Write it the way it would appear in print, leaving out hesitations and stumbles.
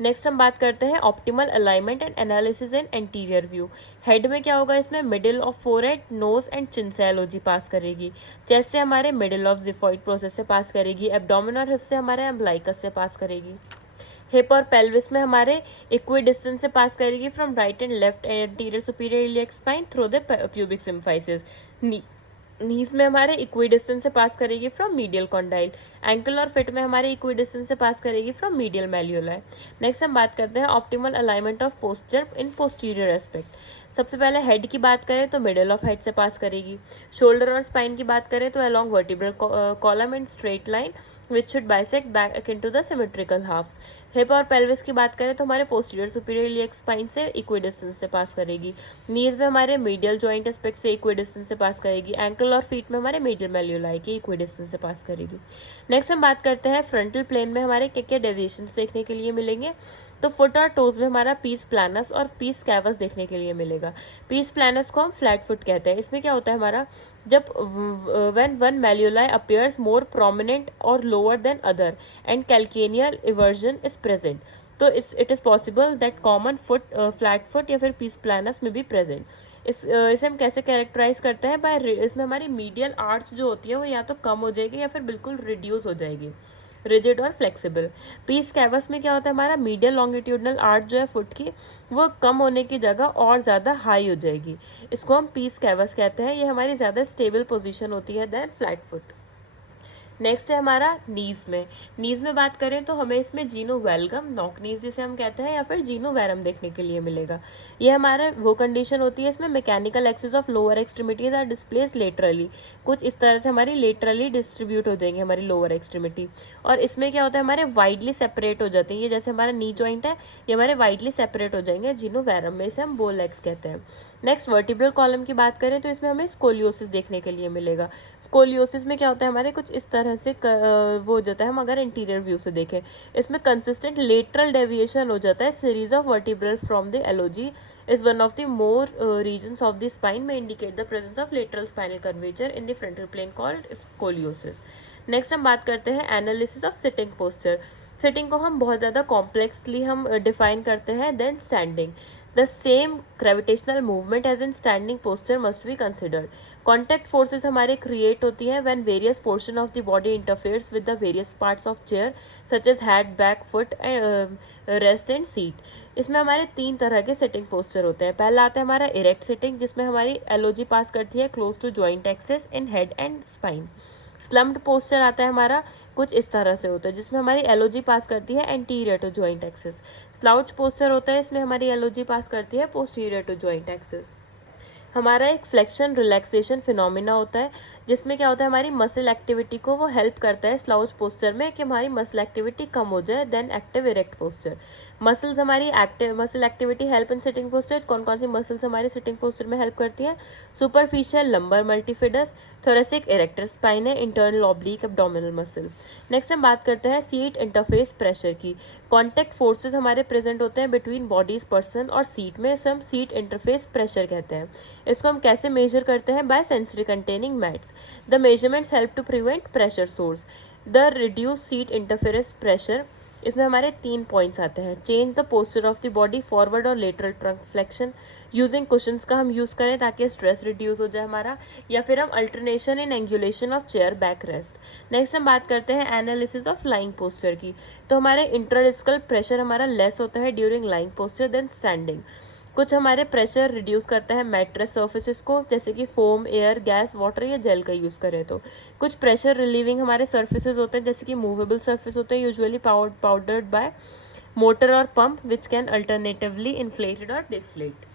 Next हम बात करते हैं optimal alignment and analysis in anterior view. Head में क्या होगा, इसमें middle of forehead, nose and chin से एलओजी पास करेगी। चेस्ट से हमारे मिडिल ऑफ जिफॉइड प्रोसेस से पास करेगी। एब्डोमेन और हिप से हमारे अम्बलाइकस से पास करेगी। हिप और पेल्विस में हमारे इक्वी डिस्टेंस से पास करेगी from right and left anterior superior iliac spine through the pubic symphysis. Knees में हमारे इक्वी डिस्टेंस से पास करेगी फ्रॉम मीडियल कॉन्डाइल। एंकल और फिट में हमारे इक्वी डिस्टेंस से पास करेगी फ्रॉम मीडियल मैल्यूलाई। नेक्स्ट हम बात करते हैं optimal alignment of posture in posterior aspect. सबसे पहले हेड की बात करें तो मिडिल ऑफ हेड से पास करेगी। शोल्डर और स्पाइन की बात करें तो along vertebral column in straight line which should bisect back into the symmetrical halves। Hip और पेल्विस की बात करें तो हमारे पोस्टीरियर सुपीरियर इलियक स्पाइन से इक्वी डिस्टेंस से पास करेगी। नीज में हमारे मीडियल जॉइंट एस्पेक्ट से इक्वी डिस्टेंस से पास करेगी। एंकल और फीट में हमारे मीडियल मैल्यूलाई के इक्वी डिस्टेंस से पास करेगी। नेक्स्ट हम बात करते हैं फ्रंटल प्लेन में हमारे क्या क्या डेविएशन देखने के लिए मिलेंगे। तो फुट और टोज में हमारा पीस प्लानस और पीस कैवस देखने के लिए मिलेगा। पीस प्लानस को हम फ्लैट फुट कहते हैं। इसमें क्या होता है हमारा, जब when one malleoli appears more prominent or lower than other and calcaneal eversion is present, तो it is possible that common foot flat foot या फिर piece planus में भी present। इसे हम कैसे कैरेक्टराइज करते हैं, बाय इसमें हमारी मीडियल आर्च जो होती है वो या तो कम हो जाएगी या फिर बिल्कुल रिड्यूस हो जाएगी, रिजिड और फ्लेक्सिबल। पीस कैवस में क्या होता है, हमारा मीडियल लॉन्गिट्यूडनल आर्च जो है फुट की वो कम होने की जगह और ज़्यादा हाई हो जाएगी। इसको हम पीस कैवस कहते हैं। ये हमारी ज़्यादा स्टेबल पोजीशन होती है देन फ्लैट फुट। नेक्स्ट है हमारा नीज में। नीज में बात करें तो हमें इसमें जीनो वेलगम, नॉक नीज जिसे हम कहते हैं, या फिर जीनो वैरम देखने के लिए मिलेगा। ये हमारा वो कंडीशन होती है इसमें mechanical axis of lower extremities are displace laterally. कुछ इस तरह से हमारी लेटरली डिस्ट्रीब्यूट हो जाएंगे हमारी लोअर एक्सट्रीमिटी, और इसमें क्या होता है हमारे वाइडली सेपरेट हो जाते हैं। ये जैसे हमारा नी जॉइंट है ये हमारे वाइडली सेपरेट हो जाएंगे जीनो वैरम में, इसे हम बोल लेग्स कहते हैं। नेक्स्ट वर्टिब्रल कॉलम की बात करें तो इसमें हमें स्कोलियोसिस देखने के लिए मिलेगा। स्कोलियोसिस में क्या होता है हमारे कुछ इस तरह से वो हो जाता है, हम अगर इंटीरियर व्यू से देखें इसमें कंसिस्टेंट लेटरल डेविएशन हो जाता है। Series of vertebral from the LOG is one of the more regions of the spine may indicate the presence of lateral spinal curvature in the frontal plane called scoliosis। Next हम बात करते हैं analysis of sitting posture. Sitting को हम बहुत ज़्यादा complexly हम define करते हैं। Then standing, the same gravitational movement as in standing posture must be considered. Contact forces हमारे क्रिएट होती हैं when various portion of the body interferes with the various parts of chair such as head, back, foot, rest and seat. इसमें हमारे 3 तरह के sitting posture होते हैं। पहला आता है हमारा इरेक्ट सिटिंग, जिसमें हमारी एलओजी पास करती है close to joint axes in head and spine. Slumped posture आता है हमारा कुछ इस तरह से होता है, जिसमें हमारी एलओजी पास करती है anterior to joint axes. Slouch posture होता है, इसमें हमारी एलओजी पास करती है पोस्टीरियर टू जॉइंट एक्सेस। हमारा एक फ्लेक्शन रिलैक्सेशन फिनोमिना होता है, जिसमें क्या होता है हमारी मसल एक्टिविटी को वो हेल्प करता है स्लाउच पोस्चर में कि हमारी मसल एक्टिविटी कम हो जाए। Then active erect posture, muscles हमारी muscle activity help in sitting posture. कौन कौन सी मसल्स हमारी सिटिंग पोस्चर में हेल्प करती है? Superficial lumbar multifidus, thoracic erector spine है, internal oblique abdominal muscle. Next हम बात करते हैं सीट इंटरफेस प्रेशर की। कॉन्टैक्ट फोर्सेस हमारे प्रेजेंट होते हैं बिटवीन बॉडीज पर्सन और सीट में, इसे हम सीट इंटरफेस प्रेशर कहते हैं। इसको हम कैसे मेजर करते हैं? By sensory containing mats. The measurements help to prevent pressure sores. The reduce seat interference pressure, इसमें हमारे 3 पॉइंट्स आते हैं। Change the posture of the body, forward और lateral trunk flexion. Using cushions का हम यूज करें ताकि स्ट्रेस रिड्यूस हो जाए हमारा, या फिर हम alternation in angulation of chair back rest. Next हम बात करते हैं एनालिसिस ऑफ लाइंग पोस्चर की। तो हमारे इंट्राडिस्कल प्रेशर हमारा लेस होता है during lying posture than standing. कुछ हमारे प्रेशर रिड्यूस करता है मैट्रेस सर्फेसिस को, जैसे कि फोम, एयर, गैस, वाटर या जेल का यूज करें तो। कुछ प्रेशर रिलीविंग हमारे सर्फेसिस होते हैं, जैसे कि मूवेबल सर्फेस होते हैं, यूजुअली पाउडर्ड बाय मोटर और pump, which can alternatively inflated और डिफ्लेट।